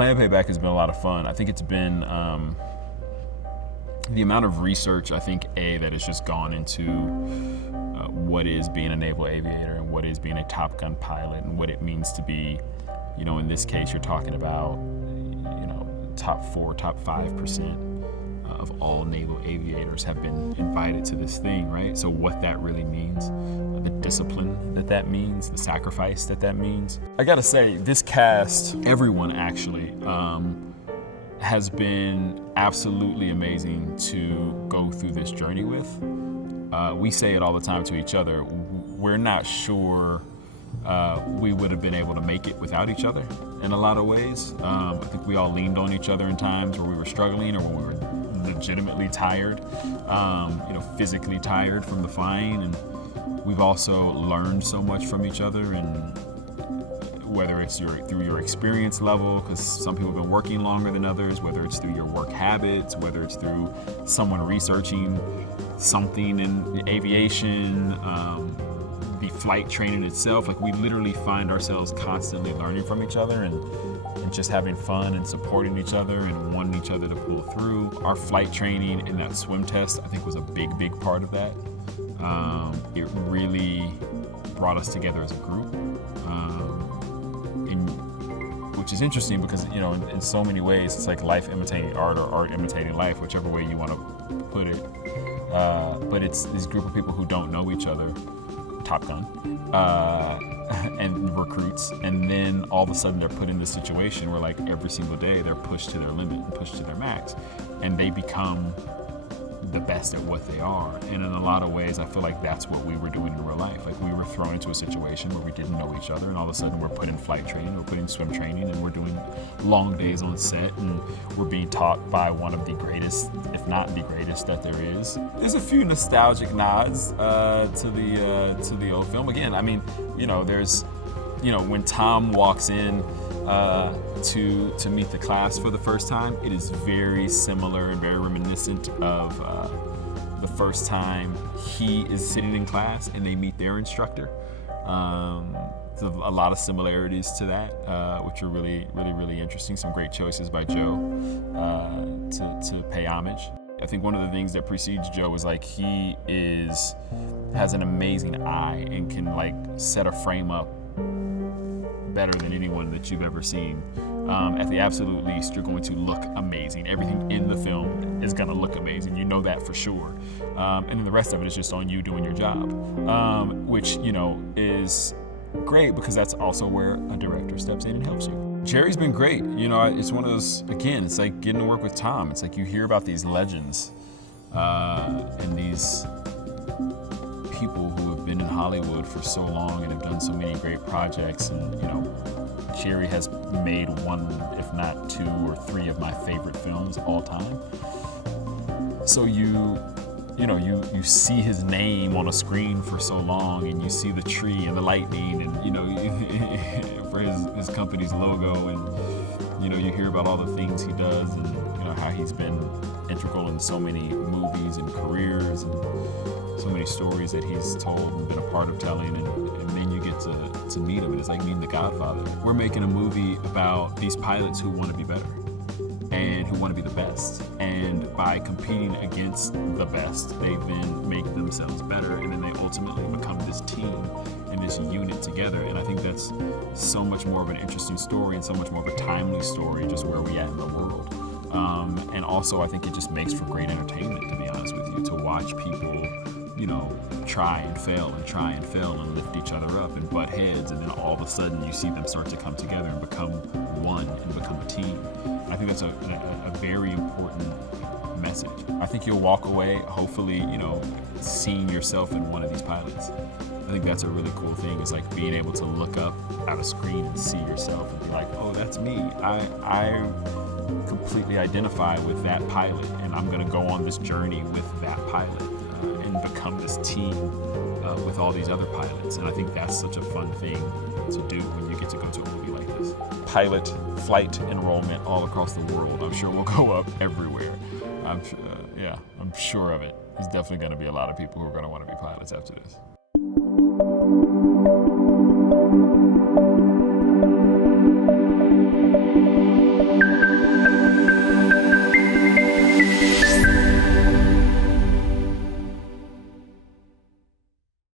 Plan Payback has been a lot of fun. I think it's been the amount of research, I think, that has just gone into what is being a naval aviator and what is being a Top Gun pilot and what it means to be, in this case, you're talking about, top 4, top 5% of all naval aviators have been invited to this thing, right? So what that really means, the discipline that means, the sacrifice that means. I gotta say, this cast, everyone actually, has been absolutely amazing to go through this journey with. We say it all the time to each other. We're not sure we would have been able to make it without each other in a lot of ways. I think we all leaned on each other in times where we were struggling or when we were legitimately tired, physically tired from the flying. And we've also learned so much from each other, and whether it's through your experience level, because some people have been working longer than others, whether it's through your work habits, whether it's through someone researching something in aviation, the flight training itself. Like, we literally find ourselves constantly learning from each other and just having fun and supporting each other and wanting each other to pull through. Our flight training and that swim test, I think, was a big part of that. It really brought us together as a group. Which is interesting because, in so many ways, it's like life imitating art or art imitating life, whichever way you want to put it. But it's this group of people who don't know each other, Top Gun, and recruits, and then all of a sudden they're put in this situation where, like, every single day they're pushed to their limit and pushed to their max, and they become the best at what they are. And in a lot of ways, I feel like that's what we were doing in real life. Like, we were thrown into a situation where we didn't know each other, and all of a sudden we're put in flight training, we're put in swim training, and we're doing long days on set, and we're being taught by one of the greatest, if not the greatest, that there is. There's a few nostalgic nods to the old film. Again, I mean, there's, when Tom walks in to meet the class for the first time, it is very similar and very reminiscent of the first time he is sitting in class and they meet their instructor. There's a lot of similarities to that, which are really interesting. Some great choices by Joe to pay homage. I think one of the things that precedes Joe is, like, he has an amazing eye and can, like, set a frame up better than anyone that you've ever seen. At the absolute least, you're going to look amazing. Everything in the film is going to look amazing. You know that for sure. And then the rest of it is just on you doing your job, which, is great because that's also where a director steps in and helps you. Jerry's been great. It's one of those, again, it's like getting to work with Tom. It's like you hear about these legends and these people who have been in Hollywood for so long and have done so many great projects, and Jerry has made one, if not 2 or 3 of my favorite films all time. So you see his name on a screen for so long, and you see the tree and the lightning, and for his company's logo, and you hear about all the things he does, and how he's been integral in so many movies and careers and so many stories that he's told and been a part of telling, and then you get to meet him, and it's like meeting the Godfather. We're making a movie about these pilots who want to be better and who want to be the best, and by competing against the best, they then make themselves better, and then they ultimately become this team and this unit together. And I think that's so much more of an interesting story and so much more of a timely story, just where we at in the world. And also, I think it just makes for great entertainment, to be honest with you, to watch people try and fail and lift each other up and butt heads, and then all of a sudden you see them start to come together and become one and become a team. I think that's a very important message. I think you'll walk away, hopefully, seeing yourself in one of these pilots. I think that's a really cool thing. It's like being able to look up at a screen and see yourself and be like, oh, that's me. I completely identify with that pilot, and I'm going to go on this journey with that pilot and become this team with all these other pilots. And I think that's such a fun thing to do when you get to go to a movie like this. Pilot flight enrollment all across the world, I'm sure, will go up everywhere. I'm sure of it. There's definitely going to be a lot of people who are going to want to be pilots after this.